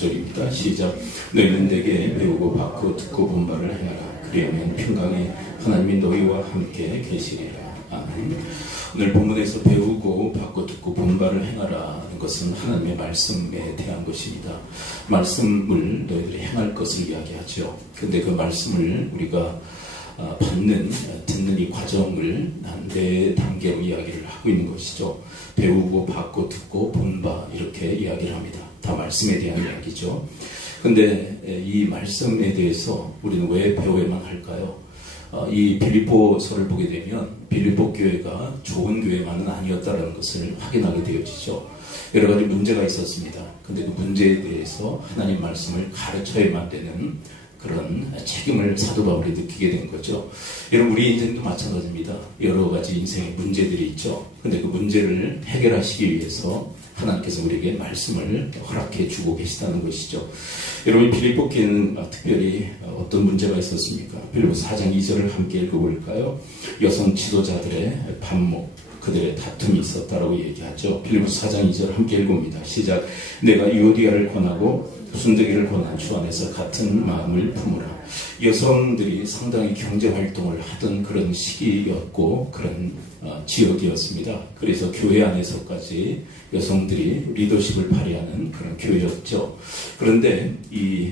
9절입니다. 시작. 너희는 내게 배우고 받고 듣고 본바를 행하라. 그리하면 평강에 하나님이 너희와 함께 계시리라. 아멘. 오늘 본문에서 배우고 받고 듣고 본바를 행하라는 것은 하나님의 말씀에 대한 것입니다. 말씀을 너희들이 행할 것을 이야기하죠. 그런데 그 말씀을 우리가 듣는 이 과정을 한 4단계로 이야기를 하고 있는 것이죠. 배우고 받고 듣고 본바 이렇게 이야기를 합니다. 다 말씀에 대한 이야기죠. 그런데 이 말씀에 대해서 우리는 왜 배워야만 할까요? 이 빌립보서를 보게 되면 빌립보 교회가 좋은 교회만은 아니었다는 것을 확인하게 되어지죠. 여러 가지 문제가 있었습니다. 그런데 그 문제에 대해서 하나님 말씀을 가르쳐야만 되는 그런 책임을 사도 바울이 느끼게 된 거죠. 여러분, 우리 인생도 마찬가지입니다. 여러 가지 인생의 문제들이 있죠. 그런데 그 문제를 해결하시기 위해서 하나님께서 우리에게 말씀을 허락해 주고 계시다는 것이죠. 여러분, 빌립보 교회는 특별히 어떤 문제가 있었습니까? 빌립보서 4장 2절을 함께 읽어볼까요? 여성 지도자들의 반목, 그들의 다툼이 있었다라고 얘기하죠. 빌립보서 4장 2절 함께 읽어봅니다. 시작. 내가 유오디아를 권하고 순두기를 권한 주 안에서 같은 마음을 품으라. 여성들이 상당히 경제활동을 하던 그런 시기였고 그런 지역이었습니다. 그래서 교회 안에서까지 여성들이 리더십을 발휘하는 그런 교회였죠. 그런데 이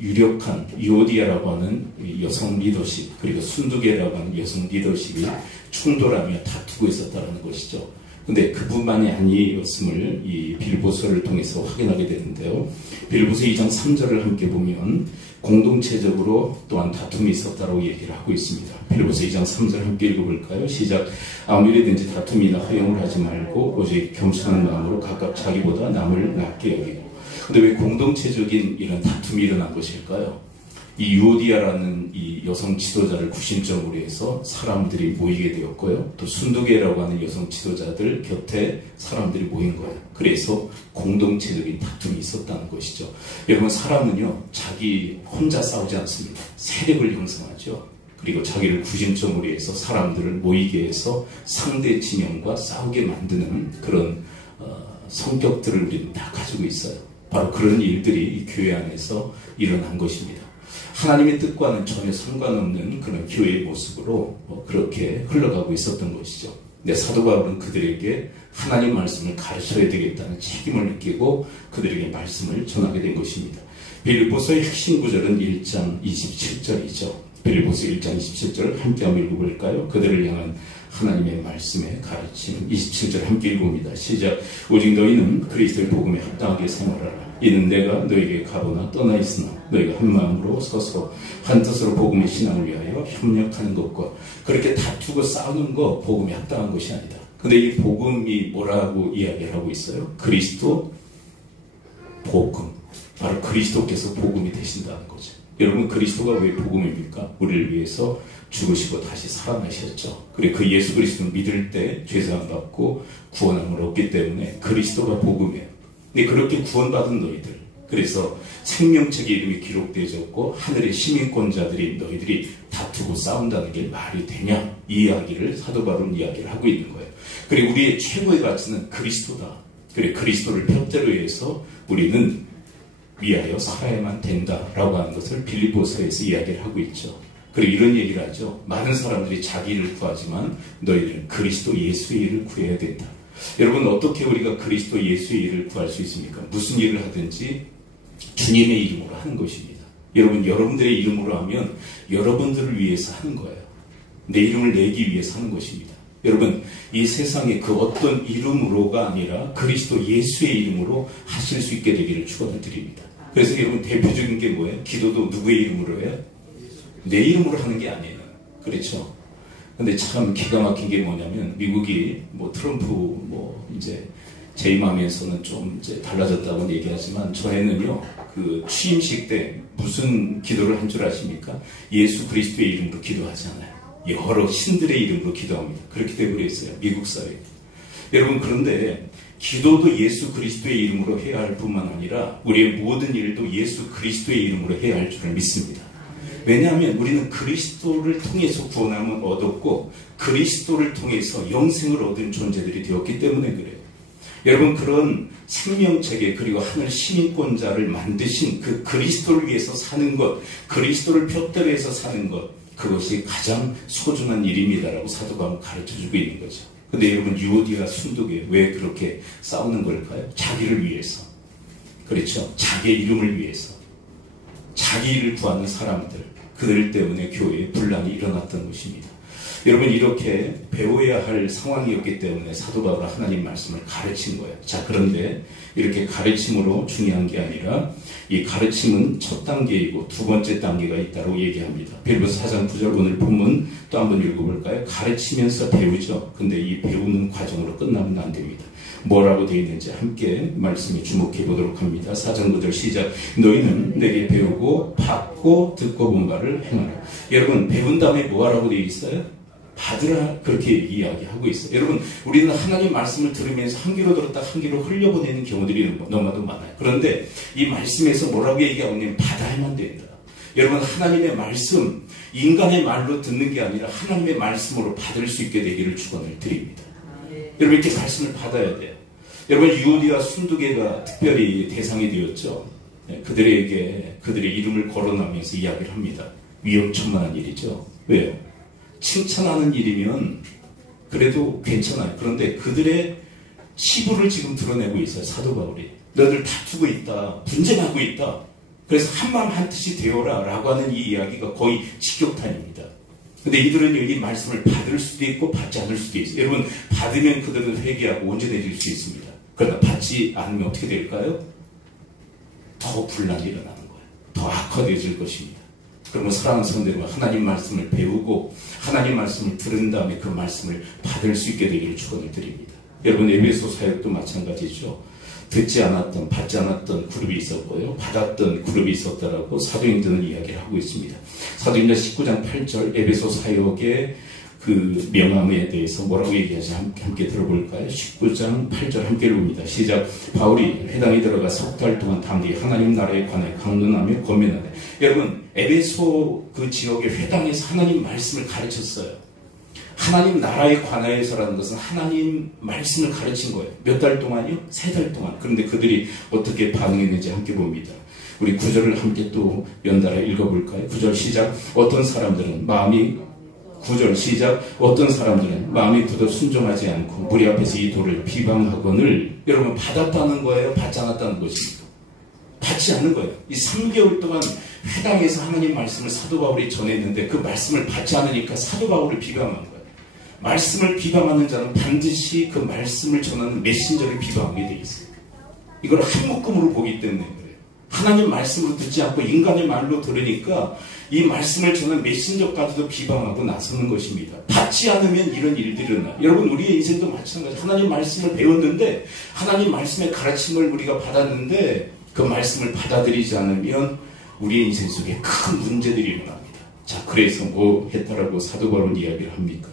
유력한 유오디아라고 하는 여성 리더십, 그리고 순두계라고 하는 여성 리더십이 충돌하며 다투고 있었다는 것이죠. 근데 그뿐만이 아니었음을 이 빌립보서를 통해서 확인하게 되는데요. 빌립보서 2장 3절을 함께 보면 공동체적으로 또한 다툼이 있었다고 얘기를 하고 있습니다. 빌립보서 2장 3절 함께 읽어볼까요? 시작. 아무 일이든지 다툼이나 허용을 하지 말고 오직 겸손한 마음으로 각각 자기보다 남을 낮게 여기고. 근데 왜 공동체적인 이런 다툼이 일어난 것일까요? 이 유오디아라는 이 여성 지도자를 구심점으로 해서 사람들이 모이게 되었고요. 또 순두계라고 하는 여성 지도자들 곁에 사람들이 모인 거예요. 그래서 공동체적인 다툼이 있었다는 것이죠. 여러분, 사람은요, 자기 혼자 싸우지 않습니다. 세력을 형성하죠. 그리고 자기를 구심점으로 해서 사람들을 모이게 해서 상대 진영과 싸우게 만드는 그런 성격들을 우리는 다 가지고 있어요. 바로 그런 일들이 이 교회 안에서 일어난 것입니다. 하나님의 뜻과는 전혀 상관없는 그런 교회의 모습으로 그렇게 흘러가고 있었던 것이죠. 근데 사도 바울은 그들에게 하나님 말씀을 가르쳐야 되겠다는 책임을 느끼고 그들에게 말씀을 전하게 된 것입니다. 빌립보서의 핵심 구절은 1장 27절이죠. 빌립보서 1장 27절 함께 한번 읽어볼까요? 그들을 향한 하나님의 말씀의 가르침 27절 함께 읽어봅니다. 시작. 오직 너희는 그리스도의 복음에 합당하게 생활하라. 이는 내가 너희에게 가보나 떠나 있으나 너희가 한 마음으로 서서 한 뜻으로 복음의 신앙을 위하여 협력하는 것과 그렇게 다투고 싸우는 거 복음에 합당한 것이 아니다. 근데 이 복음이 뭐라고 이야기를 하고 있어요? 그리스도 복음. 바로 그리스도께서 복음이 되신다는 거죠. 여러분, 그리스도가 왜 복음입니까? 우리를 위해서 죽으시고 다시 살아나셨죠. 그리고 그 예수 그리스도를 믿을 때 죄사함 받고 구원함을 얻기 때문에 그리스도가 복음이에요. 근데 그렇게 구원받은 너희들, 그래서 생명책의 이름이 기록되어졌고 하늘의 시민권자들이 너희들이 다투고 싸운다는 게 말이 되냐? 이 이야기를 사도 바울은 이야기를 하고 있는 거예요. 그리고 우리의 최고의 가치는 그리스도다. 그리고 그리스도를 표대로 해서 우리는 위하여 살아야만 된다라고 하는 것을 빌립보서에서 이야기를 하고 있죠. 그리고 이런 얘기를 하죠. 많은 사람들이 자기 일을 구하지만 너희들은 그리스도 예수의 일을 구해야 된다. 여러분, 어떻게 우리가 그리스도 예수의 일을 구할 수 있습니까? 무슨 일을 하든지 주님의 이름으로 하는 것입니다. 여러분, 여러분들의 이름으로 하면 여러분들을 위해서 하는 거예요. 내 이름을 내기 위해서 하는 것입니다. 여러분, 이 세상에 그 어떤 이름으로가 아니라 그리스도 예수의 이름으로 하실 수 있게 되기를 축원드립니다. 그래서 여러분, 대표적인 게 뭐예요? 기도도 누구의 이름으로 해요? 내 이름으로 하는 게 아니에요. 그렇죠? 근데 참 기가 막힌 게 뭐냐면 미국이 트럼프 이제 재임하면서는 좀 이제 달라졌다고 얘기하지만 전에는요, 그 취임식 때 무슨 기도를 한 줄 아십니까? 예수 그리스도의 이름으로 기도하잖아요. 여러 신들의 이름으로 기도합니다. 그렇게 되어버렸어요. 미국 사회. 여러분, 그런데 기도도 예수 그리스도의 이름으로 해야 할 뿐만 아니라 우리의 모든 일도 예수 그리스도의 이름으로 해야 할 줄을 믿습니다. 왜냐하면 우리는 그리스도를 통해서 구원함을 얻었고 그리스도를 통해서 영생을 얻은 존재들이 되었기 때문에 그래요. 여러분, 그런 생명체계 그리고 하늘 시민권자를 만드신 그 그리스도를 위해서 사는 것, 그리스도를 표대로해서 사는 것, 그것이 가장 소중한 일입니다라고 사도 바울은 가르쳐주고 있는 거죠. 근데 여러분, 유오디아 순두계 왜 그렇게 싸우는 걸까요? 자기를 위해서. 그렇죠. 자기의 이름을 위해서. 자기를 구하는 사람들, 그들 때문에 교회에 분란이 일어났던 것입니다. 여러분, 이렇게 배워야 할 상황이었기 때문에 사도 바울은 하나님 말씀을 가르친 거예요. 자, 그런데 이렇게 가르침으로 중요한 게 아니라 이 가르침은 첫 단계이고 두 번째 단계가 있다고 얘기합니다. 빌립보서 4장 9절 오늘 본문 또 한번 읽어볼까요? 가르치면서 배우죠. 근데 이 배우는 과정으로 끝나면 안 됩니다. 뭐라고 되어 있는지 함께 말씀에 주목해 보도록 합니다. 4장 9절 시작. 너희는 내게 배우고 받고 듣고 본 바를 행하라. 여러분, 배운 다음에 뭐하라고 되어 있어요? 받으라, 그렇게 이야기하고 있어요. 여러분, 우리는 하나님 말씀을 들으면서 한 귀로 들었다 한 귀로 흘려보내는 경우들이 너무나도 많아요. 그런데 이 말씀에서 뭐라고 얘기하고 있냐면 받아야만 된다. 여러분, 하나님의 말씀, 인간의 말로 듣는 게 아니라 하나님의 말씀으로 받을 수 있게 되기를 축원을 드립니다. 여러분, 이렇게 말씀을 받아야 돼요. 여러분, 유오디아 순두계가 특별히 대상이 되었죠. 그들에게 그들의 이름을 거론하면서 이야기를 합니다. 위험천만한 일이죠. 왜요? 칭찬하는 일이면 그래도 괜찮아요. 그런데 그들의 치부를 지금 드러내고 있어요. 사도 바울이. 너들 다투고 있다. 분쟁하고 있다. 그래서 한마음 한뜻이 되어라 라고 하는 이 이야기가 거의 직격탄입니다. 근데 이들은 이 말씀을 받을 수도 있고 받지 않을 수도 있어요. 여러분, 받으면 그들은 회개하고 온전해질 수 있습니다. 그러나 받지 않으면 어떻게 될까요? 더 분란이 일어나는 거예요. 더 악화되어질 것입니다. 그러면 사랑하는 성도들, 하나님 말씀을 배우고 하나님 말씀을 들은 다음에 그 말씀을 받을 수 있게 되기를 축원을 드립니다. 여러분, 에베소 사역도 마찬가지죠. 듣지 않았던, 받지 않았던 그룹이 있었고요. 받았던 그룹이 있었다라고 사도행전은 이야기를 하고 있습니다. 사도행전 19장 8절 에베소 사역의 그 명함에 대해서 뭐라고 얘기하지 함께 들어볼까요? 19장 8절 함께 읽습니다. 시작. 바울이 회당에 들어가 석 달 동안 담대히 하나님 나라에 관해 강론하며 권면하되. 여러분, 에베소 그 지역의 회당에서 하나님 말씀을 가르쳤어요. 하나님 나라에 관하여서라는 것은 하나님 말씀을 가르친 거예요. 몇 달 동안이요? 3달 동안. 그런데 그들이 어떻게 반응했는지 함께 봅니다. 우리 9절을 함께 또 연달아 읽어볼까요? 9절 시작. 어떤 사람들은 마음이 9절 시작. 어떤 사람들은 마음이 굳어 순종하지 않고 무리 앞에서 이 돌을 비방하거늘. 여러분, 받았다는 거예요? 받지 않았다는 것입니까? 받지 않은 거예요. 이 3개월 동안 회당에서 하나님 말씀을 사도 바울이 전했는데 그 말씀을 받지 않으니까 사도 바울을 비방한 거예요. 말씀을 비방하는 자는 반드시 그 말씀을 전하는 메신저를 비방하게 돼 있어요. 이걸 한 묶음으로 보기 때문에 그래요. 하나님 말씀으로 듣지 않고 인간의 말로 들으니까 이 말씀을 전하는 메신저까지도 비방하고 나서는 것입니다. 받지 않으면 이런 일들이 일어나요. 여러분, 우리의 인생도 마찬가지. 하나님 말씀을 배웠는데 하나님 말씀의 가르침을 우리가 받았는데 그 말씀을 받아들이지 않으면 우리의 인생 속에 큰 문제들이 일어납니다. 자, 그래서 뭐 했다라고 사도 바울은 이야기를 합니까?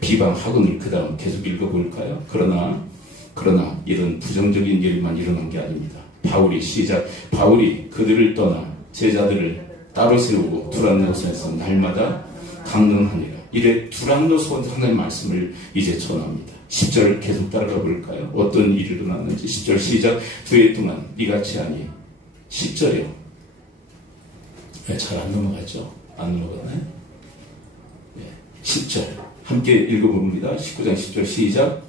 비방하고는 그 다음 계속 읽어볼까요? 그러나 이런 부정적인 일만 일어난 게 아닙니다. 바울이 시작. 바울이 그들을 떠나 제자들을 따로 세우고 두란노선에서 날마다 강론하니라. 이래 두란노선 하나님의 말씀을 이제 전합니다. 10절 계속 따라가 볼까요? 어떤 일이 일어났는지. 10절 시작. 2해 동안 이같이 하니. 10절이요. 잘 안 넘어가죠? 안 넘어가나요? 10절 함께 읽어봅니다. 19장 10절 시작.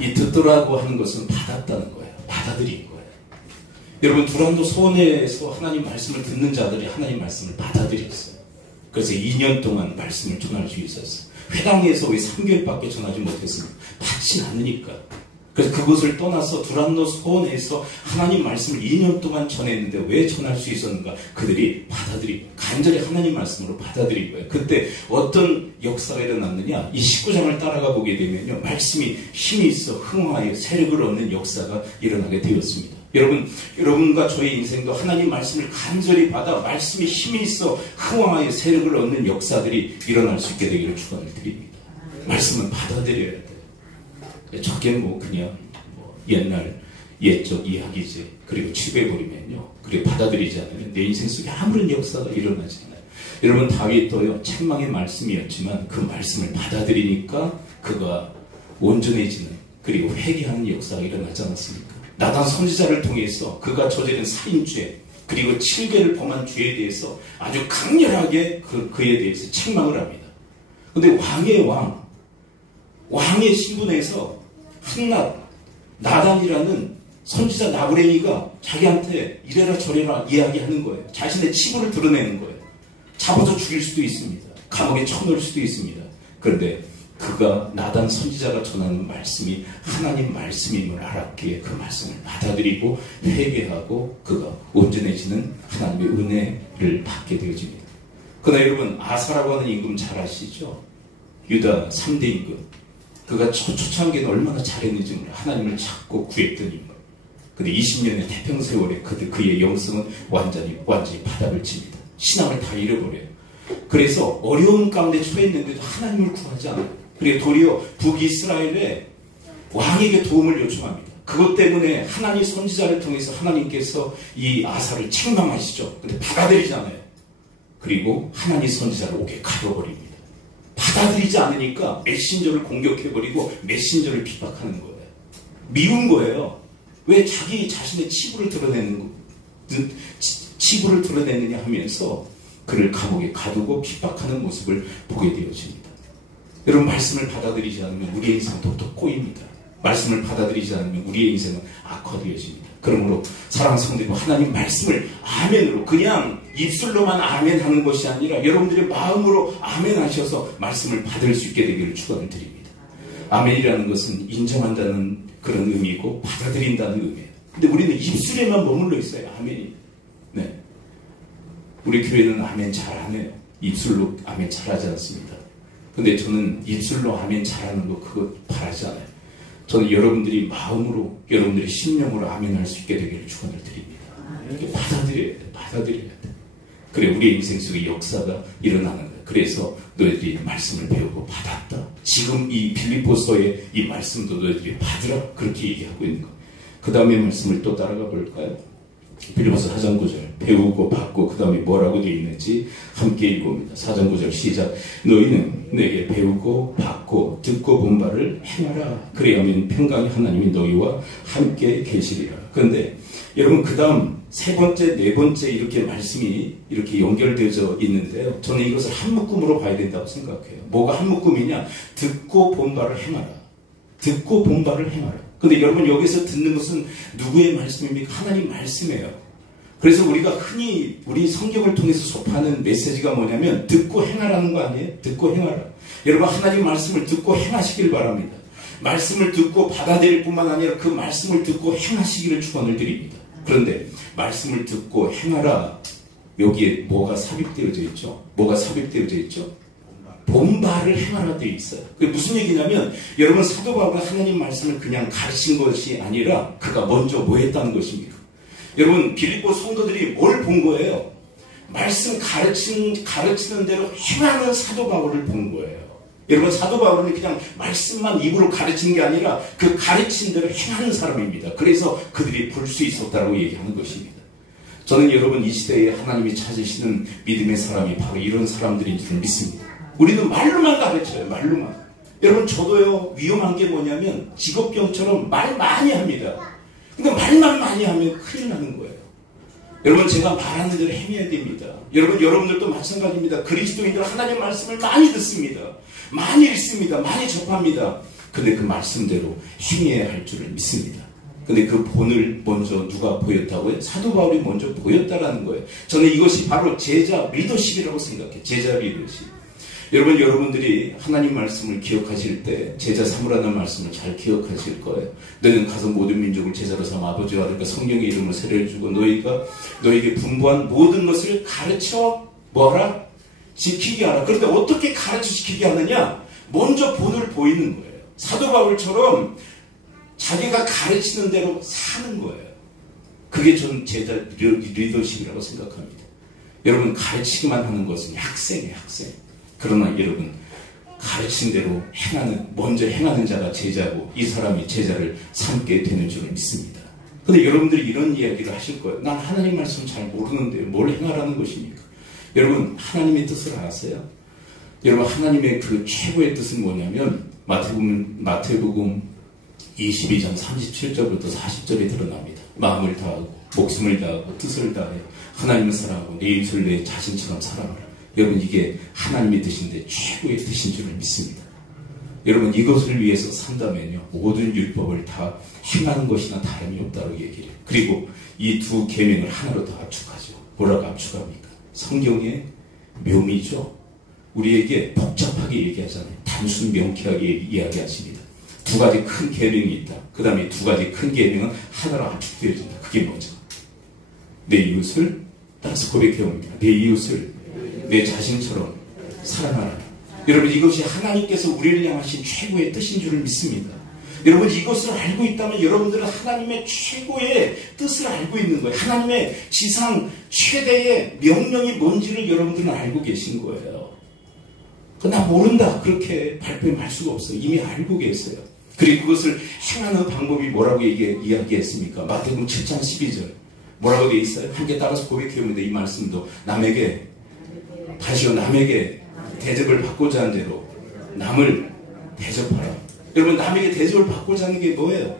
이 듣더라고 하는 것은 받았다는 거예요. 받아들인 거예요. 여러분, 두란노 소원에서 하나님 말씀을 듣는 자들이 하나님 말씀을 받아들였어요. 그래서 2년 동안 말씀을 전할 수 있었어요. 회당에서 왜 3개월밖에 전하지 못했습니까? 받지 않으니까. 그래서 그것을 떠나서 두란노 소원에서 하나님 말씀을 2년 동안 전했는데 왜 전할 수 있었는가? 그들이 받아들이고 간절히 하나님 말씀으로 받아들인 거예요. 그때 어떤 역사가 일어났느냐? 이 19장을 따라가 보게 되면요, 말씀이 힘이 있어 흥화하여 세력을 얻는 역사가 일어나게 되었습니다. 여러분과 저의 인생도 하나님 말씀을 간절히 받아 말씀이 힘이 있어 흥화하여 세력을 얻는 역사들이 일어날 수 있게 되기를 축원을 드립니다. 말씀은 받아들여야 돼요. 저게 그냥 옛날 옛적 이야기지. 그리고 취해버리면요, 그래 받아들이지 않으면 내 인생 속에 아무런 역사가 일어나지 않아요. 여러분 다윗도요 책망의 말씀이었지만 그 말씀을 받아들이니까 그가 온전해지는 그리고 회개하는 역사가 일어나지 않았습니까? 나단 선지자를 통해서 그가 저지른 살인죄 그리고 7개를 범한 죄에 대해서 아주 강렬하게 그에 대해서 책망을 합니다. 그런데 왕의 신분에서 한낱 나단이라는 선지자 나부랭이가 자기한테 이래라 저래라 이야기하는 거예요. 자신의 치부를 드러내는 거예요. 잡아서 죽일 수도 있습니다. 감옥에 쳐넣을 수도 있습니다. 그런데 그가 나단 선지자가 전하는 말씀이 하나님 말씀임을 알았기에 그 말씀을 받아들이고 회개하고 그가 온전해지는 하나님의 은혜를 받게 되어집니다. 그러나 여러분 아사라고 하는 임금 잘 아시죠? 유다 3대 임금. 그가 초창기에는 얼마나 잘했는지 몰라요. 하나님을 찾고 구했던 임금. 근데 20년의 태평세월에 그의 영성은 완전히 바닥을 칩니다. 신앙을 다 잃어버려요. 그래서 어려운 가운데 처했는데도 하나님을 구하지 않아요. 그리고 도리어 북이스라엘의 왕에게 도움을 요청합니다. 그것 때문에 하나님 선지자를 통해서 하나님께서 이 아사를 책망하시죠. 근데 받아들이지 않아요. 그리고 하나님 선지자를 옥에 가둬버립니다. 받아들이지 않으니까 메신저를 공격해버리고 메신저를 핍박하는 거예요. 미운 거예요. 왜 자신의 치부를 드러내느냐 하면서 그를 감옥에 가두고 핍박하는 모습을 보게 되어집니다. 여러분 말씀을 받아들이지 않으면 우리의 인생은 또 꼬입니다. 말씀을 받아들이지 않으면 우리의 인생은 악화되어집니다. 그러므로 사랑하는 성도님 하나님 말씀을 아멘으로 그냥 입술로만 아멘 하는 것이 아니라 여러분들의 마음으로 아멘 하셔서 말씀을 받을 수 있게 되기를 축원을 드립니다. 아멘이라는 것은 인정한다는 그런 의미고 받아들인다는 의미예요. 근데 우리는 입술에만 머물러 있어요. 아멘이. 네. 우리 교회는 아멘 잘하네요. 입술로 아멘 잘하지 않습니다. 근데 저는 입술로 아멘 잘하는 거 그거 바라지 않아요. 저는 여러분들이 마음으로 여러분들의 심령으로 아멘할 수 있게 되기를 축원을 드립니다. 이렇게 받아들여야 돼. 그래 우리의 인생 속에 역사가 일어나는 거예요. 그래서 너희들이 말씀을 배우고 받았다. 지금 이 빌립보서의 이 말씀도 너희들이 받으라. 그렇게 얘기하고 있는 거예요. 그 다음에 말씀을 또 따라가 볼까요? 빌립보서 4장 9절 배우고 받고 그 다음에 뭐라고 되어 있는지 함께 읽어봅니다. 4장 9절 시작. 너희는 내게 배우고 받고 듣고 본 바를 행하라. 그래야만 평강의 하나님이 너희와 함께 계시리라. 그런데 여러분 그 다음 세 번째 네 번째 이렇게 말씀이 이렇게 연결되어져 있는데요. 저는 이것을 한 묶음으로 봐야 된다고 생각해요. 뭐가 한 묶음이냐? 듣고 본 바를 행하라. 듣고 본 바를 행하라. 근데 여러분 여기서 듣는 것은 누구의 말씀입니까? 하나님 말씀이에요. 그래서 우리가 흔히 우리 성경을 통해서 접하는 메시지가 뭐냐면 듣고 행하라는 거 아니에요? 듣고 행하라. 여러분 하나님 말씀을 듣고 행하시길 바랍니다. 말씀을 듣고 받아들일 뿐만 아니라 그 말씀을 듣고 행하시기를 축원을 드립니다. 그런데 말씀을 듣고 행하라. 여기에 뭐가 삽입되어져 있죠? 뭐가 삽입되어져 있죠? 본바를 행하라 되어 있어요. 그게 무슨 얘기냐면 여러분 사도 바울은 하나님 말씀을 그냥 가르친 것이 아니라 그가 먼저 뭐 했다는 것입니다. 여러분 빌립보 성도들이 뭘 본 거예요? 말씀 가르치는 대로 행하는 사도 바울을 본 거예요. 여러분 사도 바울은 그냥 말씀만 입으로 가르치는 게 아니라 그 가르친 대로 행하는 사람입니다. 그래서 그들이 볼 수 있었다고 얘기하는 것입니다. 저는 여러분 이 시대에 하나님이 찾으시는 믿음의 사람이 바로 이런 사람들인 줄 믿습니다. 우리는 말로만 가르쳐요. 말로만. 여러분 저도요 위험한 게 뭐냐면 직업병처럼 말 많이 합니다. 근데 말만 많이 하면 큰일 나는 거예요. 여러분 제가 말하는 대로 행해야 됩니다. 여러분들도 마찬가지입니다. 그리스도인들 하나님 말씀을 많이 듣습니다. 많이 읽습니다. 많이 접합니다. 근데 그 말씀대로 행해야 할 줄을 믿습니다. 근데 그 본을 먼저 누가 보였다고요? 사도 바울이 먼저 보였다라는 거예요. 저는 이것이 바로 제자 리더십이라고 생각해요. 제자 리더십. 여러분들이 하나님 말씀을 기억하실 때 제자 삼으라는 말씀을 잘 기억하실 거예요. 너희는 가서 모든 민족을 제자로 삼아 아버지와 아들과 성령의 이름을 세례를 주고 너희에게 분부한 모든 것을 가르쳐 뭐하라? 지키게 하라. 그런데 어떻게 가르쳐 지키게 하느냐? 먼저 본을 보이는 거예요. 사도 바울처럼 자기가 가르치는 대로 사는 거예요. 그게 저는 제자 리더십이라고 생각합니다. 여러분 가르치기만 하는 것은 학생이에요. 학생. 그러나 여러분 가르친 대로 먼저 행하는 자가 제자고 이 사람이 제자를 삼게 되는 줄을 믿습니다. 그런데 여러분들이 이런 이야기를 하실 거예요. 난 하나님 말씀 잘 모르는데 뭘 행하라는 것입니까? 여러분 하나님의 뜻을 아세요? 여러분 하나님의 그 최고의 뜻은 뭐냐면 마태복음 22장 37절부터 40절에 드러납니다. 마음을 다하고 목숨을 다하고 뜻을 다하여 하나님을 사랑하고 내 이웃을 내 자신처럼 사랑하라. 여러분 이게 하나님의 뜻인데 최고의 뜻인 줄을 믿습니다. 여러분 이것을 위해서 산다면요 모든 율법을 다 행하는 것이나 다름이 없다고 얘기해요. 그리고 이 두 계명을 하나로 다 압축하죠. 뭐라고 압축합니까? 성경의 묘미죠. 우리에게 복잡하게 얘기하잖아요. 단순 명쾌하게 이야기하십니다. 두 가지 큰 계명이 있다. 그 다음에 두 가지 큰 계명은 하나로 압축되어진다. 그게 뭐죠? 내 이웃을 따라서 고백해옵니다. 내 이웃을 내 자신처럼 사랑하라. 여러분 이것이 하나님께서 우리를 향하신 최고의 뜻인 줄을 믿습니다. 여러분 이것을 알고 있다면 여러분들은 하나님의 최고의 뜻을 알고 있는 거예요. 하나님의 지상 최대의 명령이 뭔지를 여러분들은 알고 계신 거예요. 나 모른다 그렇게 발표할 수가 없어요. 이미 알고 계세요. 그리고 그것을 행하는 방법이 뭐라고 이야기했습니까? 마태복음 7장 12절 뭐라고 되어 있어요? 함께 따라서 고백해봅니다. 이 말씀도 남에게 대접을 받고자 하는 대로 남을 대접하라. 여러분 남에게 대접을 받고자 하는 게 뭐예요?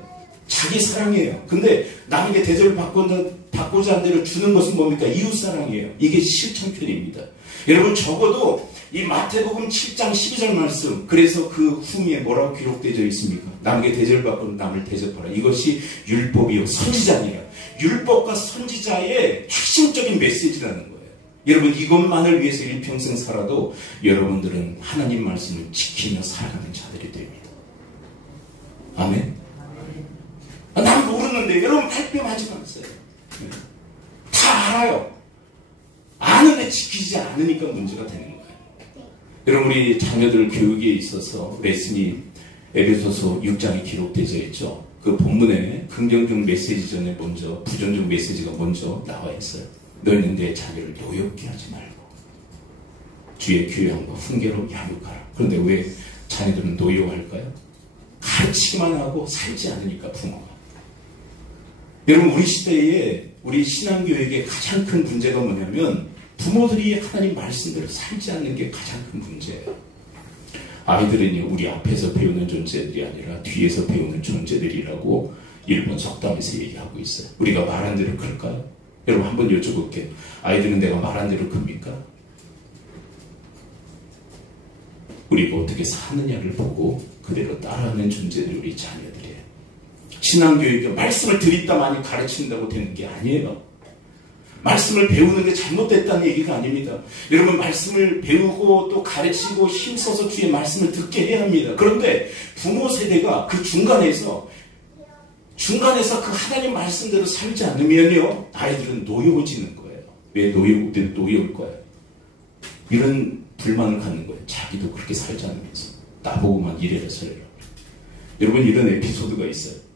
자기 사랑이에요. 근데 남에게 대접을 받고자 하는 대로 주는 것은 뭡니까? 이웃 사랑이에요. 이게 실천편입니다. 여러분 적어도 이 마태복음 7장 12절 말씀 그래서 그 후미에 뭐라고 기록되어 있습니까? 남에게 대접을 받고 남을 대접하라. 이것이 율법이요 선지자니라. 율법과 선지자의 핵심적인 메시지라는 거예요. 여러분 이것만을 위해서 일평생 살아도 여러분들은 하나님 말씀을 지키며 살아가는 자들이 됩니다. 아멘. 난 모르는데 여러분 발뺌하지 마세요. 다 알아요. 아는데 지키지 않으니까 문제가 되는 거예요. 여러분 우리 자녀들 교육에 있어서 레슨이 에베소서 6장에 기록되어 있죠. 그 본문에 긍정적 메시지 전에 먼저 부정적 메시지가 먼저 나와 있어요. 너희는 내 자녀를 노엽게 하지 말고 주의 교양과 훈계로 양육하라. 그런데 왜 자녀들은 노여워할까요? 가르치기만 하고 살지 않으니까 부모가. 여러분 우리 시대에 우리 신앙교육의 가장 큰 문제가 뭐냐면 부모들이 하나님 말씀대로 살지 않는 게 가장 큰 문제예요. 아이들은요 우리 앞에서 배우는 존재들이 아니라 뒤에서 배우는 존재들이라고 일본 속담에서 얘기하고 있어요. 우리가 말한 대로 클까요? 여러분 한번 여쭤볼게요. 아이들은 내가 말한 대로 큽니까? 우리가 어떻게 사느냐를 보고 그대로 따라하는 존재들이 우리 자녀들이에요. 신앙교육은 말씀을 드립다 많이 가르친다고 되는 게 아니에요. 말씀을 배우는 게 잘못됐다는 얘기가 아닙니다. 여러분 말씀을 배우고 또 가르치고 힘써서 주의 말씀을 듣게 해야 합니다. 그런데 부모 세대가 그 중간에서 그 하나님 말씀대로 살지 않으면요 아이들은 노여워지는 거예요. 왜 노여울 거예요? 이런 불만을 갖는 거예요. 자기도 그렇게 살지 않으면서 나보고만 이래라 저래라. 여러분 이런 에피소드가 있어요.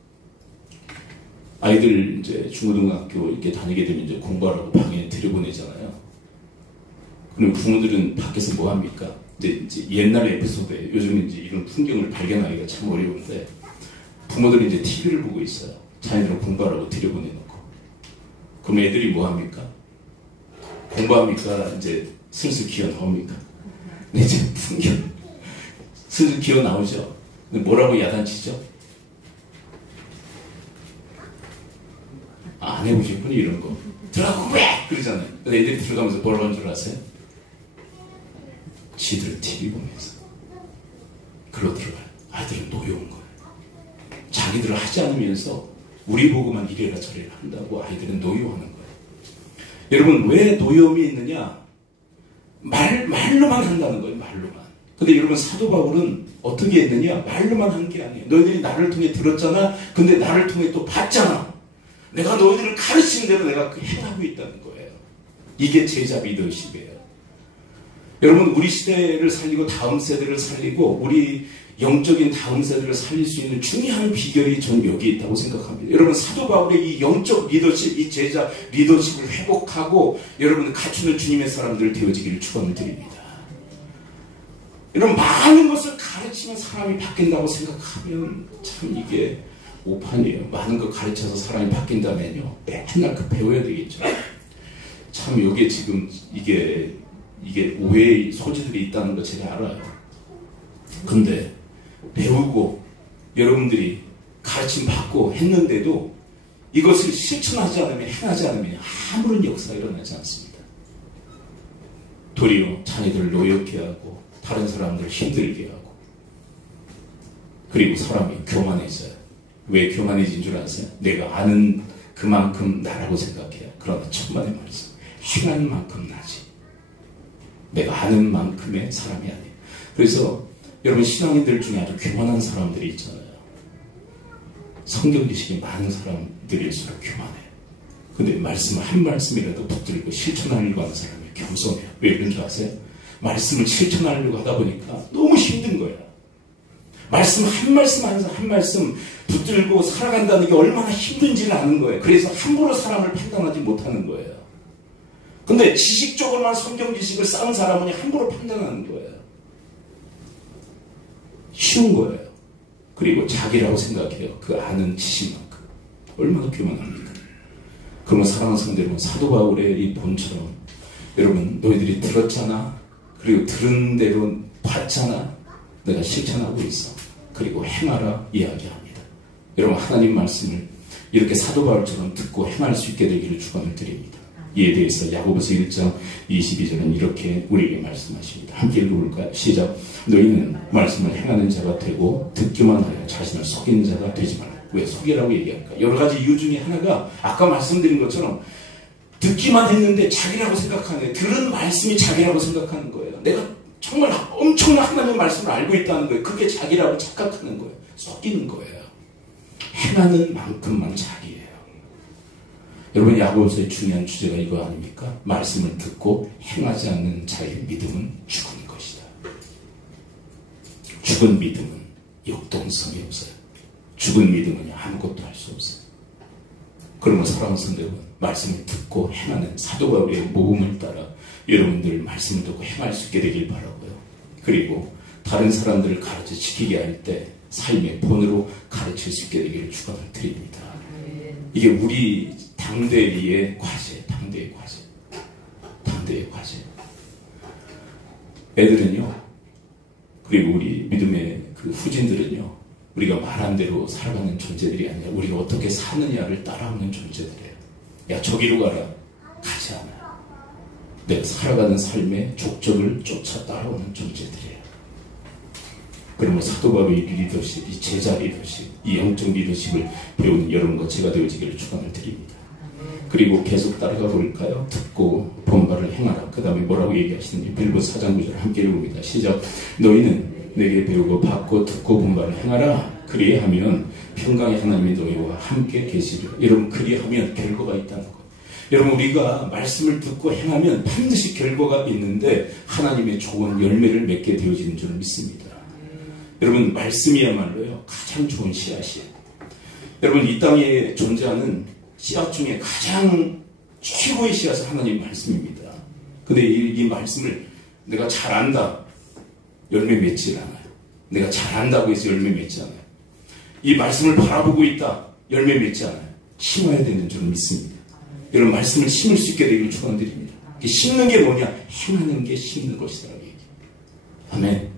아이들 이제 중고등학교 이렇게 다니게 되면 이제 공부하라고 방에 들여보내잖아요. 그럼 부모들은 밖에서 뭐 합니까? 이제 옛날 에피소드에 요즘은 이제 이런 풍경을 발견하기가 참 어려운데 부모들이 이제 TV를 보고 있어요. 자녀들은 공부하라고 들여보내놓고. 그럼 애들이 뭐 합니까? 공부합니까? 이제 슬슬 기어 나옵니까? 근데 이제 풍경 슬슬 기어 나오죠. 근데 뭐라고 야단치죠? 안 해보셨군요 이런 거. 들어가고 왜? 그러잖아요. 근데 애들이 들어가면서 뭐라고 하는 줄 아세요? 지들 TV 보면서 그러고 들어가요. 아이들은 노여운 거예요. 자기들을 하지 않으면서 우리 보고만 이래라 저래라 한다고 아이들은 노여워하는 거예요. 여러분 왜 노여움이 있느냐? 말로만 한다는 거예요. 말로만. 근데 여러분 사도 바울은 어떻게 했느냐? 말로만 한 게 아니에요. 너희들이 나를 통해 들었잖아. 근데 나를 통해 또 봤잖아. 내가 너희들을 가르치는 대로 내가 행하고 있다는 거예요. 이게 제자 리더십이에요. 여러분 우리 시대를 살리고 다음 세대를 살리고 우리 영적인 다음 세대를 살릴 수 있는 중요한 비결이 전 여기에 있다고 생각합니다. 여러분 사도 바울의 이 영적 리더십, 이 제자 리더십을 회복하고 여러분 갖추는 주님의 사람들 되어지기를 축원을 드립니다. 여러분 많은 것을 가르치면 사람이 바뀐다고 생각하면 참 이게 오판이에요. 많은 걸 가르쳐서 사람이 바뀐다면요 맨날 그 배워야 되겠죠. 참 여기에 지금 이게 이게 오해의 소지들이 있다는 거 제가 알아요. 근데 배우고 여러분들이 가르침 받고 했는데도 이것을 실천하지 않으면, 행하지 않으면 아무런 역사가 일어나지 않습니다. 도리어 자녀들을 노엽게 하고 다른 사람들을 힘들게 하고, 그리고 사람이 교만해져요. 왜 교만해진 줄 아세요? 내가 아는 그만큼 나라고 생각해요. 그러나 천만의 말씀, 행하는 만큼 나지. 내가 아는 만큼의 사람이 아니에요. 그래서 여러분, 신앙인들 중에 아주 교만한 사람들이 있잖아요. 성경 지식이 많은 사람들일수록 교만해요. 근데 말씀을 한 말씀이라도 붙들고 실천하려고 하는 사람이 겸손해요. 왜 그런 줄 아세요? 말씀을 실천하려고 하다 보니까 너무 힘든 거예요. 말씀 한 말씀 한 말씀 붙들고 살아간다는 게 얼마나 힘든지를 아는 거예요. 그래서 함부로 사람을 판단하지 못하는 거예요. 근데 지식적으로만 성경 지식을 쌓은 사람은 함부로 판단하는 거예요. 쉬운 거예요. 그리고 자기라고 생각해요. 그 아는 지식만큼. 얼마나 교만합니까? 그러면 사랑하는 성도 여러분, 사도 바울의 이 본처럼, 여러분 너희들이 들었잖아. 그리고 들은 대로 봤잖아. 내가 실천하고 있어. 그리고 행하라 이야기합니다. 여러분, 하나님 말씀을 이렇게 사도 바울처럼 듣고 행할 수 있게 되기를 축원을 드립니다. 이에 대해서 야고보서 1장 22절은 이렇게 우리에게 말씀하십니다. 함께 읽어볼까요? 시작. 너희는 말씀을 행하는 자가 되고 듣기만 하여 자신을 속이는 자가 되지 말라. 왜 속이라고 얘기할까? 여러 가지 이유 중에 하나가 아까 말씀드린 것처럼 듣기만 했는데 자기라고 생각하네. 들은 말씀이 자기라고 생각하는 거예요. 내가 정말 엄청난 하나님의 말씀을 알고 있다는 거예요. 그게 자기라고 착각하는 거예요. 속이는 거예요. 행하는 만큼만 자기예요. 여러분, 야고보서의 중요한 주제가 이거 아닙니까? 말씀을 듣고 행하지 않는 자의 믿음은 죽은 것이다. 죽은 믿음은 역동성이 없어요. 죽은 믿음은 아무것도 할 수 없어요. 그러면 사랑하는 성도 여러분, 말씀을 듣고 행하는 사도 바울의 모범을 따라 여러분들 말씀을 듣고 행할 수 있게 되길 바라고요. 그리고 다른 사람들을 가르쳐 지키게 할 때 삶의 본으로 가르칠 수 있게 되기를 축원을 드립니다. 이게 우리 당대의 과제, 당대의 과제, 당대의 과제. 애들은요, 그리고 우리 믿음의 그 후진들은요, 우리가 말한 대로 살아가는 존재들이 아니라 우리가 어떻게 사느냐를 따라오는 존재들이에요. 야, 저기로 가라. 가지 않아요. 내가 살아가는 삶의 족적을 쫓아 따라오는 존재들이에요. 그러면 사도 바울의 리더십, 이 제자 리더십, 이 영적 리더십을 배우는 여러분과 제가 되어지기를 축원을 드립니다. 그리고 계속 따라가 볼까요? 듣고 본바를 행하라. 그 다음에 뭐라고 얘기하시는지 빌립보서 4장 9절 함께 읽어봅니다. 시작. 너희는 내게 배우고 받고 듣고 본바를 행하라. 그리하면 평강의 하나님이 너희와 함께 계시리라. 여러분, 그리하면 결과가 있다는 거예요. 여러분, 우리가 말씀을 듣고 행하면 반드시 결과가 있는데 하나님의 좋은 열매를 맺게 되어지는 줄 믿습니다. 여러분, 말씀이야말로요, 가장 좋은 씨앗이에요. 여러분, 이 땅에 존재하는 씨앗 중에 가장 최고의 씨앗은 하나님 말씀입니다. 근데 이 말씀을 내가 잘 안다, 열매 맺지 않아요. 내가 잘 안다고 해서 열매 맺지 않아요. 이 말씀을 바라보고 있다, 열매 맺지 않아요. 심어야 되는 줄 믿습니다. 여러분, 말씀을 심을 수 있게 되기를 축원드립니다. 심는 게 뭐냐? 행하는 게 심는 것이라고 얘기해요. 아멘.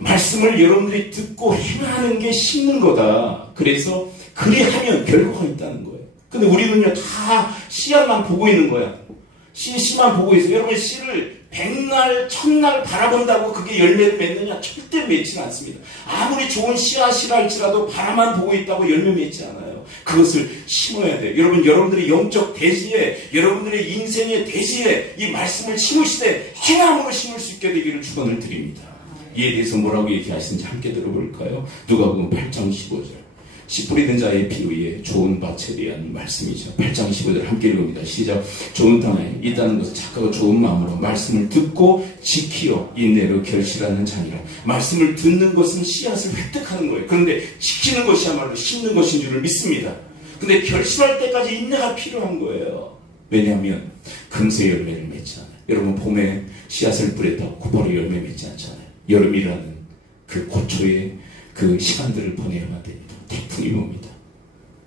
말씀을 여러분들이 듣고 행하는 게 심는 거다. 그래서 그리하면 결과가 있다는 거예요. 근데 우리는요, 다 씨앗만 보고 있는 거야. 씨만 보고 있어요. 여러분, 씨를 100날, 1000날 바라본다고 그게 열매를 맺느냐? 절대 맺지는 않습니다. 아무리 좋은 씨앗이라 할지라도 바라만 보고 있다고 열매 맺지 않아요. 그것을 심어야 돼요. 여러분, 여러분들의 영적 대지에, 여러분들의 인생의 대지에 이 말씀을 심으시되 행함으로 심을 수 있게 되기를 축원을 드립니다. 이에 대해서 뭐라고 얘기하시는지 함께 들어볼까요? 누가복음 8장 15절. 씨 뿌리는 자의 피 위에 좋은 밭에 대한 말씀이죠. 8장 15절 함께 읽어봅니다. 시작. 좋은 땅에 있다는 것은 착하고 좋은 마음으로 말씀을 듣고 지키어 인내로 결실하는 자니라. 말씀을 듣는 것은 씨앗을 획득하는 거예요. 그런데 지키는 것이야말로 심는 것인 줄을 믿습니다. 근데 결실할 때까지 인내가 필요한 거예요. 왜냐하면 금세 열매를 맺지 않아요. 여러분, 봄에 씨앗을 뿌렸다고 바로 열매 맺지 않잖아요. 여름이라는 그 고초의 그 시간들을 보내야만 됩니다. 태풍이 옵니다.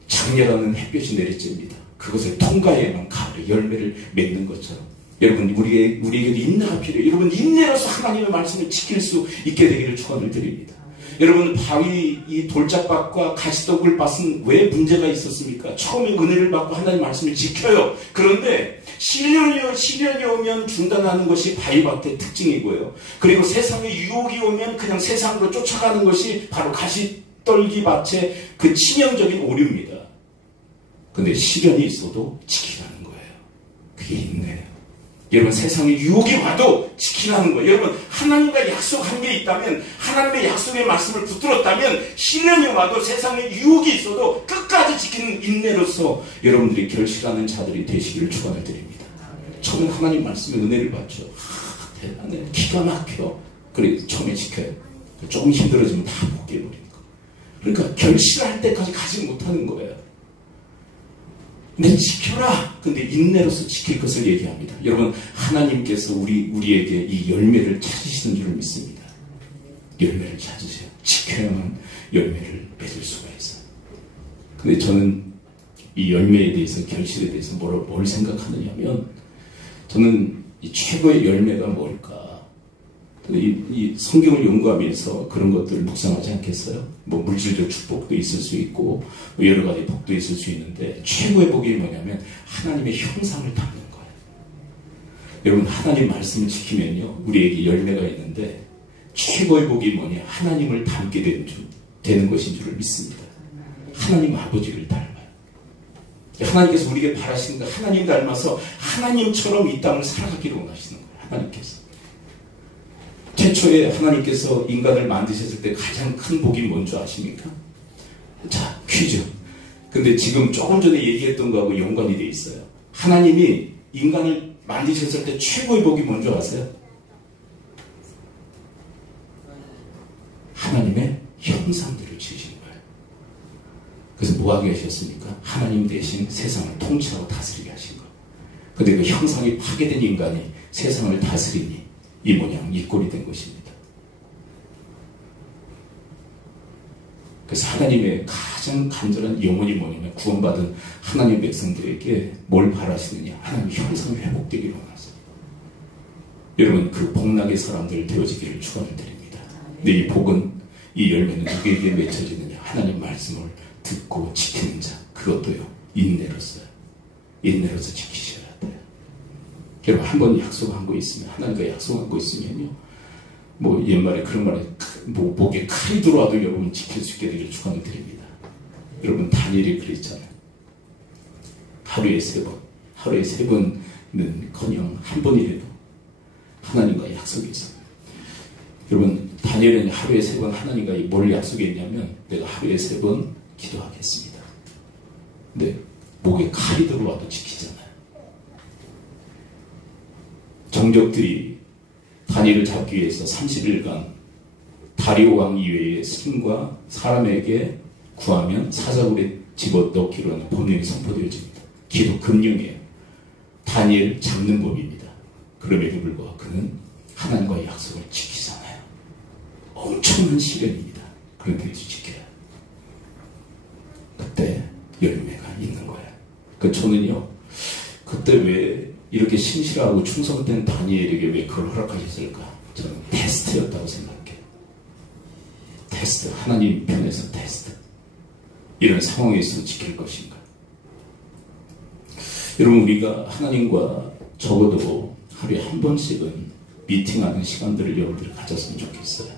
장렬하는 햇볕이 내리쬐입니다. 그것을 통과해야만 가을에 열매를 맺는 것처럼 여러분, 우리에게도 인내가 필요해요. 여러분, 인내로서 하나님의 말씀을 지킬 수 있게 되기를 축원을 드립니다. 여러분, 바위 이 돌짝밭과 가시떡을 밭은 왜 문제가 있었습니까? 처음에 은혜를 받고 하나님 말씀을 지켜요. 그런데 시련이 오면 중단하는 것이 바위밭의 특징이고요. 그리고 세상의 유혹이 오면 그냥 세상으로 쫓아가는 것이 바로 가시떨기 밭의 그 치명적인 오류입니다. 근데 시련이 있어도 지키라는 거예요. 그게 인내예요. 여러분, 세상에 유혹이 와도 지키라는 거예요. 여러분, 하나님과 약속한 게 있다면, 하나님의 약속의 말씀을 붙들었다면, 시련이 와도 세상에 유혹이 있어도 끝까지 지키는 인내로서 여러분들이 결실하는 자들이 되시기를 축원을 드립니다. 처음에 하나님 말씀에 은혜를 받죠. 대단해. 기가 막혀. 그래, 처음에 지켜요. 조금 힘들어지면 다 포기해버리는 거. 그러니까 결실할 때까지 가지 못하는 거예요. 근데 지켜라. 근데 인내로서 지킬 것을 얘기합니다. 여러분, 하나님께서 우리에게 이 열매를 찾으시는 줄을 믿습니다. 열매를 찾으세요. 지켜야만 열매를 맺을 수가 있어요. 근데 저는 이 열매에 대해서, 결실에 대해서 뭘 생각하느냐면, 저는 이 최고의 열매가 뭘까? 이 성경을 연구하면서 그런 것들을 묵상하지 않겠어요? 뭐 물질적 축복도 있을 수 있고 뭐 여러 가지 복도 있을 수 있는데 최고의 복이 뭐냐면 하나님의 형상을 담는 거예요. 여러분, 하나님 말씀을 지키면요 우리에게 열매가 있는데 최고의 복이 뭐냐? 하나님을 닮게 되는 것인 줄을 믿습니다. 하나님 아버지를 닮아요. 하나님께서 우리에게 바라시는 거, 하나님 닮아서 하나님처럼 이 땅을 살아가기를 원하시는 거예요. 하나님께서. 최초에 하나님께서 인간을 만드셨을 때 가장 큰 복이 뭔지 아십니까? 자, 퀴즈. 근데 지금 조금 전에 얘기했던 거하고 연관이 돼 있어요. 하나님이 인간을 만드셨을 때 최고의 복이 뭔지 아세요? 하나님의 형상들을 지으신 거예요. 그래서 뭐 하게 하셨습니까? 하나님 대신 세상을 통치하고 다스리게 하신 거예요. 근데 그 형상이 파괴된 인간이 세상을 다스리니 이 모양, 이 꼴이 된 것입니다. 그래서 하나님의 가장 간절한 영혼이 뭐냐면 구원받은 하나님의 백성들에게 뭘 바라시느냐? 하나님의 형상이 회복되기를 원하세요. 여러분, 그 복락의 사람들 되어지기를 축원을 드립니다. 근데 이 복은, 이 열매는 누구에게 맺혀지느냐? 하나님 말씀을 듣고 지키는 자, 그것도요 인내로서요. 인내로서 지키셔야 돼요. 여러분, 한 번 약속한 거 있으면, 하나님과 약속한 거 있으면요, 뭐 옛말에 그런 말에 뭐 목에 칼이 들어와도 여러분 지킬 수 있게 되기를 축원을 드립니다. 여러분, 다니엘이 그랬잖아요. 하루에 3번, 하루에 3번은커녕 한 번이라도 하나님과 약속이 있어요. 여러분, 다니엘은 하루에 3번 하나님과 뭘 약속했냐면, 내가 하루에 3번 기도하겠습니다. 근데 목에 칼이 들어와도 지키잖아요. 정적들이 다니엘을 잡기 위해서 30일간 다리오 왕 이외의 신과 사람에게 구하면 사자굴에 집어넣기로 하는 법령이 선포되어집니다. 기도 금령이에요. 다니엘 잡는 법입니다. 그럼에도 불구하고 그는 하나님과의 약속을 지키잖아요. 엄청난 시련입니다. 그런데도 지켜요. 그때 열매가 있는 거예요. 저는요, 그때 왜 이렇게 신실하고 충성된 다니엘에게 왜 그걸 허락하셨을까? 저는 테스트였다고 생각해요. 테스트, 하나님 편에서 테스트. 이런 상황에서 지킬 것인가? 여러분, 우리가 하나님과 적어도 하루에 한 번씩은 미팅하는 시간들을 여러분들이 가졌으면 좋겠어요.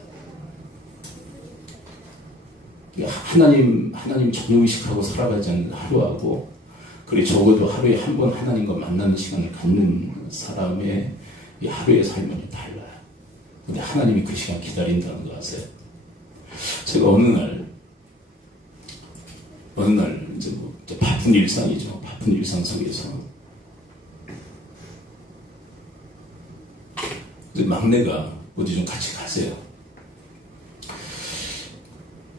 하나님 전용의식하고 살아가지 않는 하루하고, 그리고 적어도 하루에 한 번 하나님과 만나는 시간을 갖는 사람의 이 하루의 삶은 달라요. 근데 하나님이 그 시간 기다린다는 거 아세요? 제가 어느 날 이제 바쁜 일상이죠. 바쁜 일상 속에서 이제 막내가 어디 좀 같이 가세요.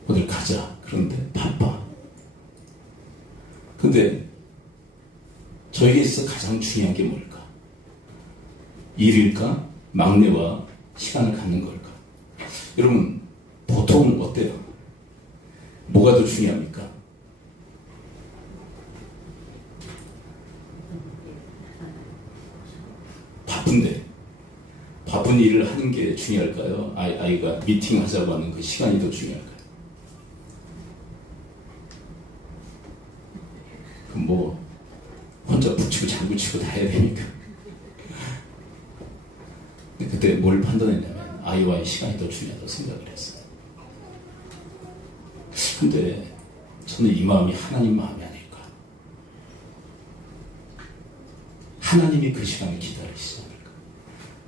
어딜 가자. 그런데 바빠. 근데 저에게 있어서 가장 중요한 게 뭘까? 일일까? 막내와 시간을 갖는 걸까? 여러분, 보통 어때요? 뭐가 더 중요합니까? 바쁜데 바쁜 일을 하는 게 중요할까요? 아이가 미팅하자고 하는 그 시간이 더 중요할까요? 그럼 뭐 혼자 붙이고 장구치고 다 해야 됩니까? 그때 뭘 판단했냐면 아이와의 시간이 더 중요하다고 생각을 했어요. 근데 저는 이 마음이 하나님 마음이 아닐까. 하나님이 그 시간을 기다리시지 않을까.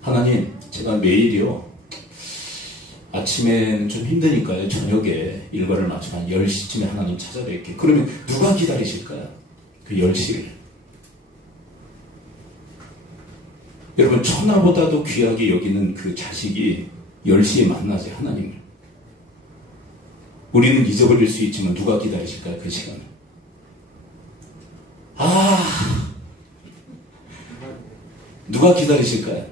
하나님, 제가 매일이요 아침에는 좀 힘드니까요 저녁에 일과를 마치고 한 10시쯤에 하나님 찾아뵐게요. 그러면 누가 기다리실까요? 그 10시를. 여러분, 천하보다도 귀하게 여기는 그 자식이 10시에 만나지 하나님을. 우리는 잊어버릴 수 있지만 누가 기다리실까요? 그 시간을. 누가 기다리실까요?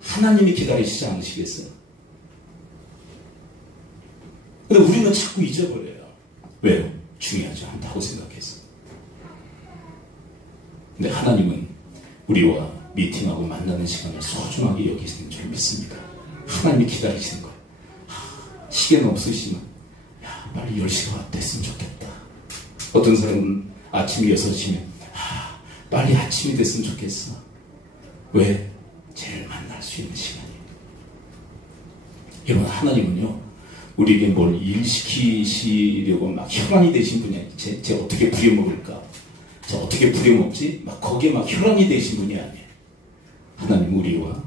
하나님이 기다리시지 않으시겠어요? 근데 우리는 자꾸 잊어버려요. 왜요? 중요하지 않다고 생각해서. 근데 하나님은 우리와 미팅하고 만나는 시간을 소중하게 여기시는 줄 믿습니다. 하나님이 기다리시는 거예요. 시계는 없으시면 빨리 10시가 됐으면 좋겠다. 어떤 사람은 아침이 6시면 빨리 아침이 됐으면 좋겠어. 왜? 제일 만날 수 있는 시간이에요. 여러분, 하나님은요 우리에게 뭘 일시키시려고 막 혈안이 되신 분이 아니에요. 쟤 어떻게 부려먹을까? 쟤 어떻게 부려먹지? 막 거기에 막 혈안이 되신 분이 아니에요. 하나님 우리와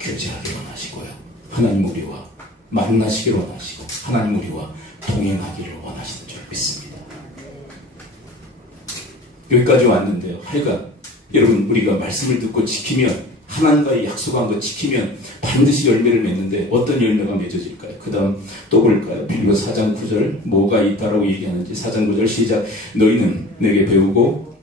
교제하기 원하시고요. 하나님 우리와 만나시기를 원하시고 하나님 우리와 동행하기를 원하시는 줄 믿습니다. 여기까지 왔는데요. 하여간 여러분, 우리가 말씀을 듣고 지키면, 하나님과의 약속한 거 지키면 반드시 열매를 맺는데 어떤 열매가 맺어질까요? 그 다음 또 볼까요? 빌립보서 4장 9절 뭐가 있다라고 얘기하는지. 4장 9절 시작. 너희는 내게 배우고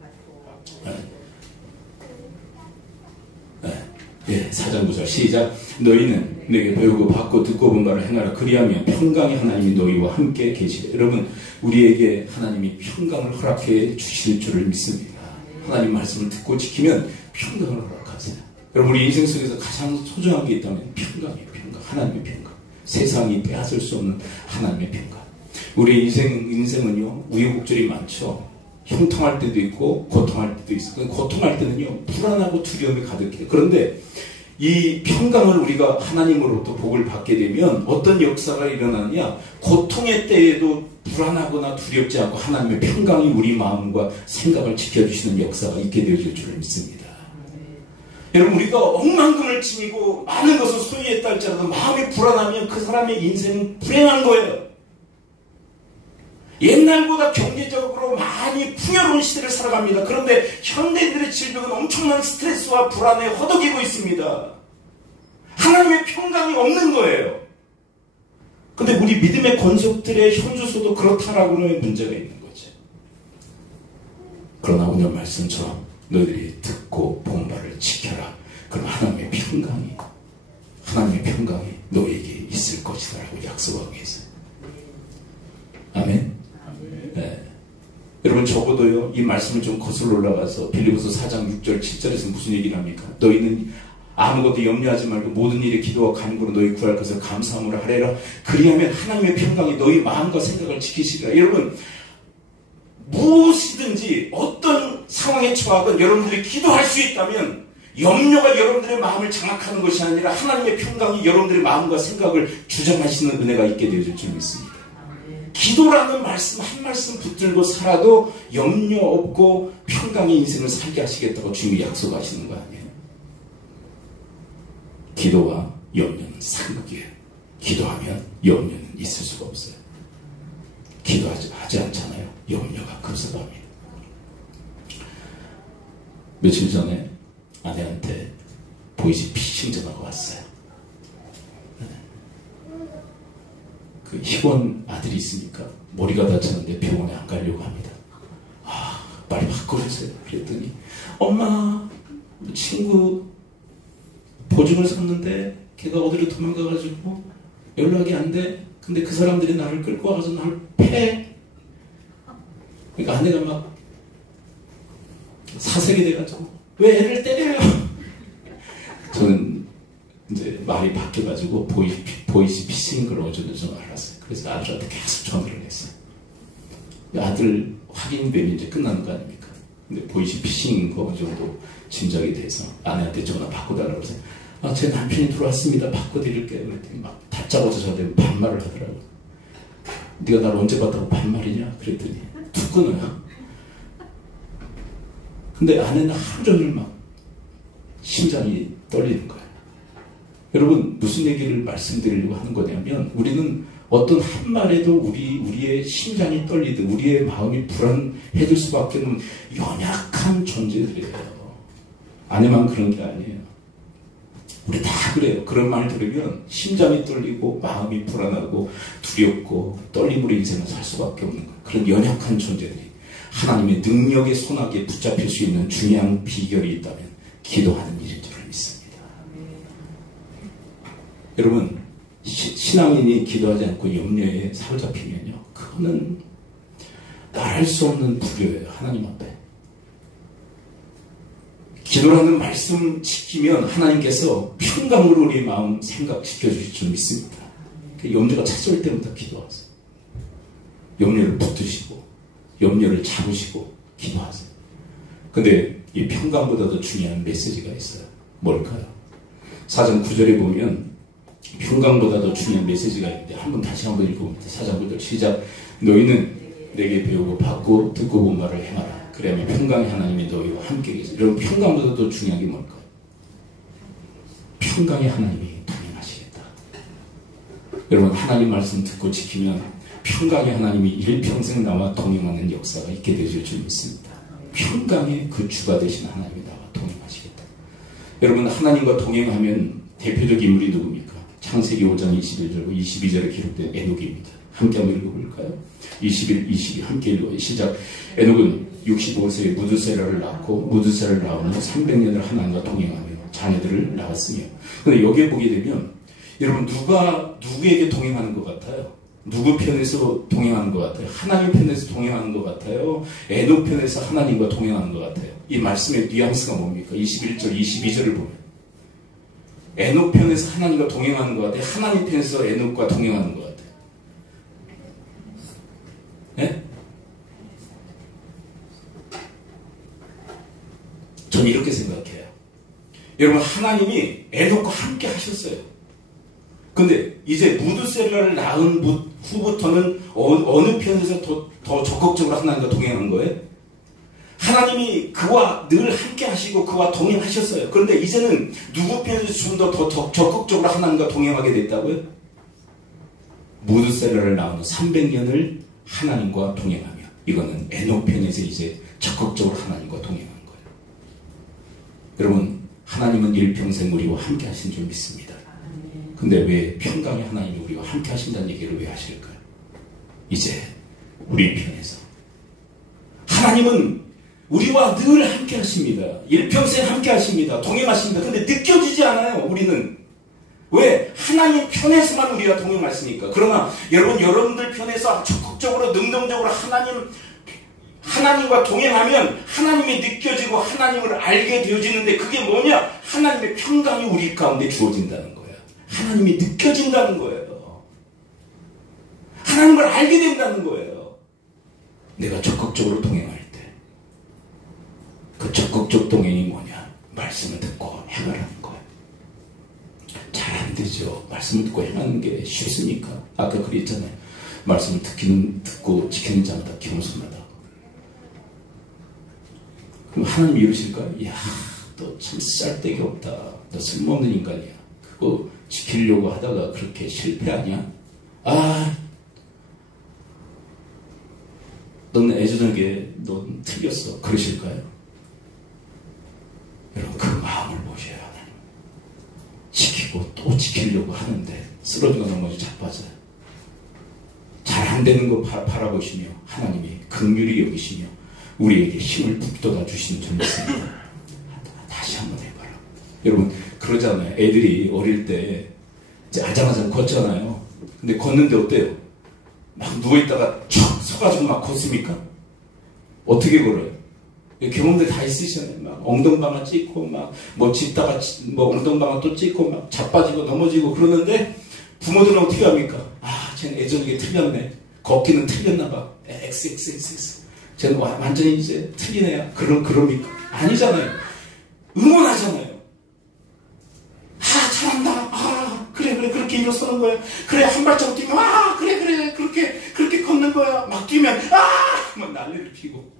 4장 9절 시작. 너희는 내게 배우고 받고 듣고 본 바를 행하라. 그리하면 평강의 하나님이 너희와 함께 계시리라. 여러분, 우리에게 하나님이 평강을 허락해 주실 줄을 믿습니다. 하나님 말씀을 듣고 지키면 평강을 허락하세요. 여러분, 우리 인생 속에서 가장 소중한 게 있다면 평강이에요. 평강. 하나님의 평강. 세상이 빼앗을 수 없는 하나님의 평강. 우리 인생은요 우여곡절이 많죠. 형통할 때도 있고 고통할 때도 있어요. 고통할 때는요 불안하고 두려움이 가득해요. 그런데 이 평강을 우리가 하나님으로부터 복을 받게 되면 어떤 역사가 일어나느냐, 고통의 때에도 불안하거나 두렵지 않고 하나님의 평강이 우리 마음과 생각을 지켜주시는 역사가 있게 되어질 줄을 믿습니다. 여러분, 우리가 억만금을 지니고 많은 것을 소유했다 할지라도 마음이 불안하면 그 사람의 인생은 불행한 거예요. 옛날보다 경제적으로 많이 풍요로운 시대를 살아갑니다. 그런데 현대인들의 질병은 엄청난 스트레스와 불안에 허덕이고 있습니다. 하나님의 평강이 없는 거예요. 근데 우리 믿음의 권속들의 현주소도 그렇다라고는 문제가 있는 거죠. 그러나 오늘 말씀처럼 너희들이 듣고 본 바를 지켜라. 그럼 하나님의 평강이 너희에게 있을 것이다 라고 약속하고 계세요. 아멘. 네. 여러분, 적어도요 이 말씀을 좀 거슬러 올라가서 빌립보서 4장 6절 7절에서 무슨 얘기를 합니까? 너희는 아무것도 염려하지 말고 모든 일에 기도와 간구로 너희 구할 것을 감사함으로 하래라. 그리하면 하나님의 평강이 너희 마음과 생각을 지키시리라. 여러분, 무엇이든지 어떤 상황에 처하든 여러분들이 기도할 수 있다면 염려가 여러분들의 마음을 장악하는 것이 아니라 하나님의 평강이 여러분들의 마음과 생각을 주장하시는 은혜가 있게 되어질 줄 믿습니다. 기도라는 말씀 한 말씀 붙들고 살아도 염려 없고 평강의 인생을 살게 하시겠다고 주님이 약속하시는 거 아니에요? 기도와 염려는 상극이에요. 기도하면 염려는 있을 수가 없어요. 기도하지 않잖아요. 염려가 급습합니다. 며칠 전에 아내한테 보이스피싱 전화가 왔어요. 그 희원 아들이 있으니까 머리가 다쳤는데 병원에 안 가려고 합니다. 빨리 바꿔주세요. 그랬더니 엄마, 친구 보증을 섰는데 걔가 어디로 도망가가지고 연락이 안 돼. 근데 그 사람들이 나를 끌고 와서 나를 패. 그러니까 아내가 막 사색이 돼가지고 왜 애를 때려요? 말이 바뀌어가지고 보이스 피싱 그런 줄 알았어요. 그래서 아들한테 계속 전화를 했어요. 아들 확인되면 이제 끝나는 거 아닙니까? 근데 보이스 피싱 거 정도 짐작이 돼서 아내한테 전화 바꿔달라고 해서 제 남편이 들어왔습니다. 바꿔드릴게요. 그랬더니 막 다짜고짜 저한테 반말을 하더라고요. 네가 날 언제 봤다고 반말이냐? 그랬더니 툭 끊어요. 근데 아내는 하루 종일 막 심장이 떨리는 거예요. 여러분 무슨 얘기를 말씀드리려고 하는 거냐면 우리는 어떤 한 말에도 우리의 심장이 떨리듯 우리의 마음이 불안해질 수밖에 없는 연약한 존재들이에요. 아내만 그런 게 아니에요. 우리 다 그래요. 그런 말 들으면 심장이 떨리고 마음이 불안하고 두렵고 떨림으로 인생을 살 수밖에 없는 거예요. 그런 연약한 존재들이 하나님의 능력의 손아귀에 붙잡힐 수 있는 중요한 비결이 있다면 기도하는 일인 줄 믿습니다. 여러분 신앙인이 기도하지 않고 염려에 사로잡히면요 그거는 말할 수 없는 불효예요. 하나님 앞에 기도라는 말씀 지키면 하나님께서 평강으로 우리의 마음 생각 지켜주실 줄 믿습니다. 염려가 찾아올 때부터 기도하세요. 염려를 붙드시고 염려를 잡으시고 기도하세요. 근데 이 평강보다도 중요한 메시지가 있어요. 뭘까요? 4장 9절에 보면 평강보다도 중요한 메시지가 있는데 다시 한번 읽어봅니다. 4장 9절 시작. 너희는 내게 배우고 받고 듣고 본 말을 행하라. 그러면 평강의 하나님이 너희와 함께 계세요. 여러분 평강보다도 중요한 게 뭘까요? 평강의 하나님이 동행하시겠다. 여러분 하나님 말씀 듣고 지키면 평강의 하나님이 일평생 나와 동행하는 역사가 있게 되실 줄 믿습니다. 평강의 그 주가 되신 하나님이 나와 동행하시겠다. 여러분 하나님과 동행하면 대표적 인물이 누굽니까? 창세기 5장 21절과 22절에 기록된 에녹입니다. 함께 한번 읽어볼까요? 21, 22 함께 읽어요. 시작. 에녹은 65세에 무드셀라를 낳고 무드셀라를 낳은 후 300년을 하나님과 동행하며 자녀들을 낳았으며. 근데 여기에 보게 되면 여러분 누구에게 동행하는 것 같아요? 누구 편에서 동행하는 것 같아요? 하나님 편에서 동행하는 것 같아요? 에녹 편에서 하나님과 동행하는 것 같아요? 이 말씀의 뉘앙스가 뭡니까? 21절, 22절을 보면 에녹 편에서 하나님과 동행하는 것 같아요? 하나님 편에서 에녹과 동행하는 것 같아요? 네? 저는 이렇게 생각해요. 여러분 하나님이 에녹과 함께 하셨어요. 근데 이제 무드셀라를 낳은 후부터는 어느 편에서 더 적극적으로 하나님과 동행한 거예요? 하나님이 그와 늘 함께 하시고 그와 동행하셨어요. 그런데 이제는 누구 편에서 좀 더 적극적으로 하나님과 동행하게 됐다고요? 무드셀라를 낳은 후 300년을 하나님과 동행하며 이거는 에녹 편에서 이제 적극적으로 하나님과 동행한 거예요. 여러분 하나님은 일평생 우리와 함께 하신 줄 믿습니다. 근데 왜 평강의 하나님이 우리와 함께 하신다는 얘기를 왜 하실까요? 이제 우리 편에서 하나님은 우리와 늘 함께 하십니다. 일평생 함께 하십니다. 동행하십니다. 근데 느껴지지 않아요. 우리는 왜? 하나님 편에서만 우리와 동행하시니까. 그러나 여러분들 편에서 적극적으로 능동적으로 하나님과 동행하면 하나님이 느껴지고 하나님을 알게 되어지는데 그게 뭐냐? 하나님의 평강이 우리 가운데 주어진다는 거예요. 하나님이 느껴진다는 거예요. 하나님을 알게 된다는 거예요. 내가 적극적으로 동행할 때 그 적극적 동행이 뭐냐? 말씀을 듣고 행하라는 거예요. 잘 안 되죠. 말씀을 듣고 행하는 게 쉽습니까? 아까 그랬잖아요. 말씀을 듣고 지키는 자마다 겸손하다. 그럼 하나님이 이러실까요? 이야, 너 참 쌀데기 없다. 너 쓸모없는 인간이야. 그거 지키려고 하다가 그렇게 실패하냐? 넌 애저녁에 넌 틀렸어. 그러실까요? 여러분 그 마음을 보셔야 하나님. 지키고 또 지키려고 하는데 쓰러지고 넘어져 자빠져요. 잘 안 되는 거 바라보시며 하나님이 긍휼히 여기시며 우리에게 힘을 북돋아 주시는 줄 믿습니다. 다시 한번 해봐라. 여러분 그러잖아요. 애들이 어릴 때 이제 아장아장 걷잖아요. 근데 걷는데 어때요? 막 누워있다가 척 서가지고 막 걷습니까? 어떻게 걸어요? 경험들 다 있으시잖아요. 막 엉덩방아 찍고 막 뭐 짚다가 뭐 엉덩방아 또 찍고 막 자빠지고 넘어지고 그러는데 부모들은 어떻게 합니까? 아, 쟤는 예전에 틀렸네. 걷기는 틀렸나 봐. XXXX. 쟤는 완전히 이제 틀린 애야. 그럽니까? 아니잖아요. 응원하잖아요. 아, 잘한다. 아, 그래, 그렇게 일어서는 거야. 그래, 한 발자국 뛰면, 아, 그래, 그렇게 걷는 거야. 막 뛰면, 아! 막 난리를 피고.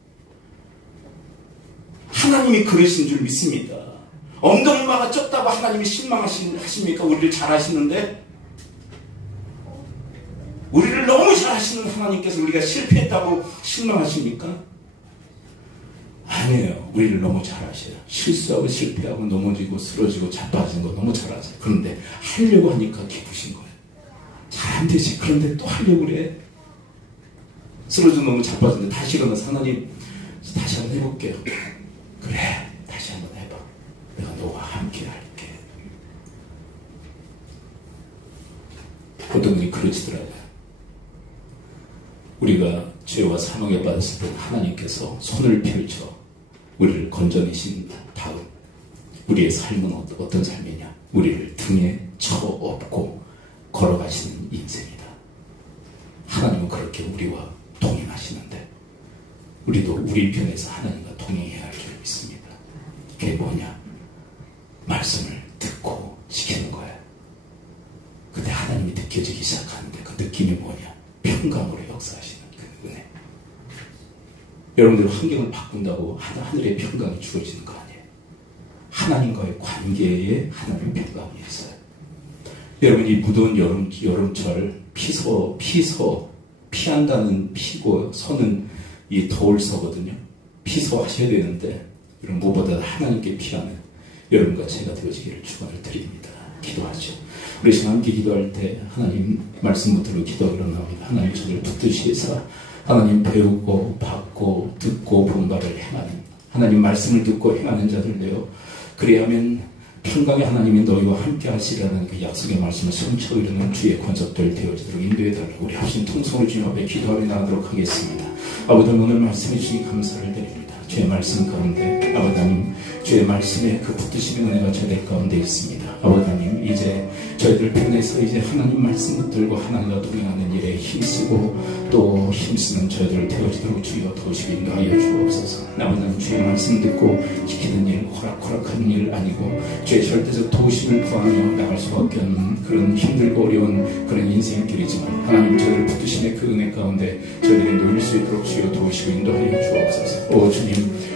하나님이 그러신 줄 믿습니다. 엉덩이가 쪘다고 하나님이 실망하십니까? 우리를 잘 아시는데? 우리를 너무 잘 아시는 하나님께서 우리가 실패했다고 실망하십니까? 아니에요. 우리를 너무 잘 아셔요. 실수하고 실패하고 넘어지고 쓰러지고 자빠지는 거 너무 잘 아세요. 그런데 하려고 하니까 기쁘신 거예요. 잘 안 되지. 그런데 또 하려고 그래. 쓰러져 너무 자빠지는데 다시 일어나서 하나님 다시 한번 해볼게요. 그래, 다시 한번 해봐. 내가 너와 함께 할게. 보통 분이 그러시더라고요. 우리가 죄와 사망에 빠졌을 때 하나님께서 손을 펼쳐 우리를 건져내신 다음 우리의 삶은 어떤 삶이냐? 우리를 등에 쳐 업고 걸어가시는 인생이다. 하나님은 그렇게 우리와 동행하시는데 우리도 우리 편에서 하나님과 동행해야 할 줄 믿습니다. 그게 뭐냐? 말씀을 듣고 지키는 거예요. 근데 하나님이 느껴지기 시작하는데 그 느낌이 뭐냐? 평강으로 역사하시는 그 은혜. 여러분들 환경을 바꾼다고 하늘의 평강이 주어지는 거 아니에요. 하나님과의 관계에 하나님의 평강이 있어요. 여러분이 무더운 여름철 피한다는 피고 서는 이 더울서거든요. 피서하셔야 되는데 여러분 무엇보다 하나님께 피하는 여러분과 제가 되어지기를 축원을 드립니다. 기도하죠. 우리 시간 함께 기도할 때 하나님 말씀 붙들고 기도하기로 나옵니다. 하나님 저를 붙드시사 하나님 배우고 받고 듣고 본 바를 행하는 하나님 말씀을 듣고 행하는 자들 되어 그리하면 평강의 하나님이 너희와 함께 하시라는 그 약속의 말씀을 성취하고 이르는 주의 권속들 되어지도록 인도해달라고 우리 합심 통성으로 주님 앞에 기도하며 나가도록 하겠습니다. 아버지 오늘 말씀해 주시니 감사를 드립니다. 주의 말씀 가운데 아버지 하나님 주의 말씀에 그 붙드심의 은혜가 저희들 가운데 있습니다. 아버지 하나님 이제 저희들 편에서 이제 하나님 말씀 붙들고 하나님과 동행하는 일에 힘쓰고 또 힘쓰는 저희들 되어지도록 주여 도우시고 인도하여 주옵소서. 아버지 하나님 주의 말씀 듣고 지키는 일 호락호락한 일 아니고 주의 절대적 도우심을 구하며 나갈 수밖에 없는 그런 힘들고 어려운 그런 인생길이지만 하나님 저희를 붙드심의 그 은혜 가운데 저희들이 놓일 수 있도록 주여 도우시고 인도하여 주옵소서. 오 주님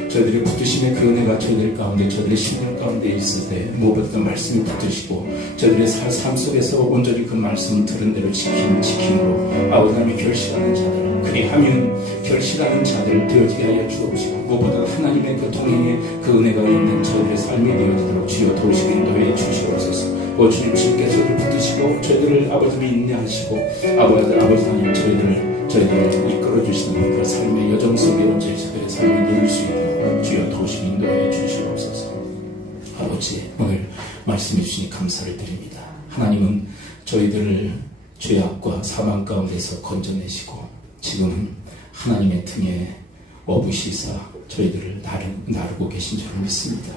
저희들이 붙드심의 그 은혜가 저희들 가운데 저희들의 심령 가운데 있을 때 무엇보다 말씀이 붙드시고 저희들의 삶 속에서 온전히 그 말씀 들은 대로 지킴으로 아버지 하나님이 결실하는 자들 그리하면 결실하는 자들 되어지게 하여 주옵시고 무엇보다 하나님의 그 동행의 그 은혜가 있는 저희들의 삶이 되어지도록 주여 도우시고 인도해 주시옵소서. 오 주님 주께 저희를 붙드시고 저희들을 아버지님이 인내하시고 아버지 하나님 저희들을 이끌어주시는 그 삶의 여정 속에 온전히 저희들의 삶을 누릴 수 있도록 주여 도우시고 인도해 주시옵소서. 아버지 오늘 말씀해 주시니 감사를 드립니다. 하나님은 저희들을 죄악과 사망 가운데서 건져내시고 지금은 하나님의 등에 어부시사 저희들을 나르고 계신 줄 믿습니다.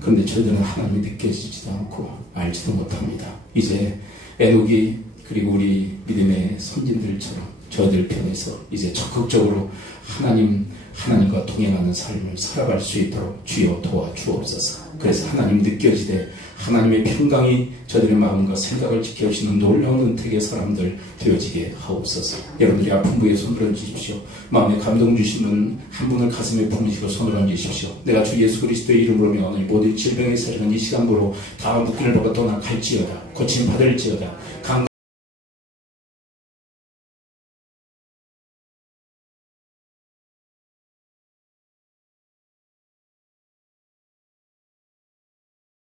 그런데 저희들은 하나님이 느껴지지도 않고 알지도 못합니다. 이제 에녹이 그리고 우리 믿음의 선진들처럼 저희들 편에서 이제 적극적으로 하나님과 동행하는 삶을 살아갈 수 있도록 주여 도와주옵소서. 그래서 하나님 느껴지되 하나님의 평강이 저들의 마음과 생각을 지켜주시는 놀라운 은택의 사람들 되어지게 하옵소서. 여러분들이 아픈 부위에 손을 얹으십시오. 마음에 감동 주시는 한 분을 가슴에 품으시고 손을 얹으십시오. 내가 주 예수 그리스도의 이름으로 명하노니 모든 질병의 사실은 이 시간부로 다 묶기를 받아 떠나갈지어다 고침 받을지어다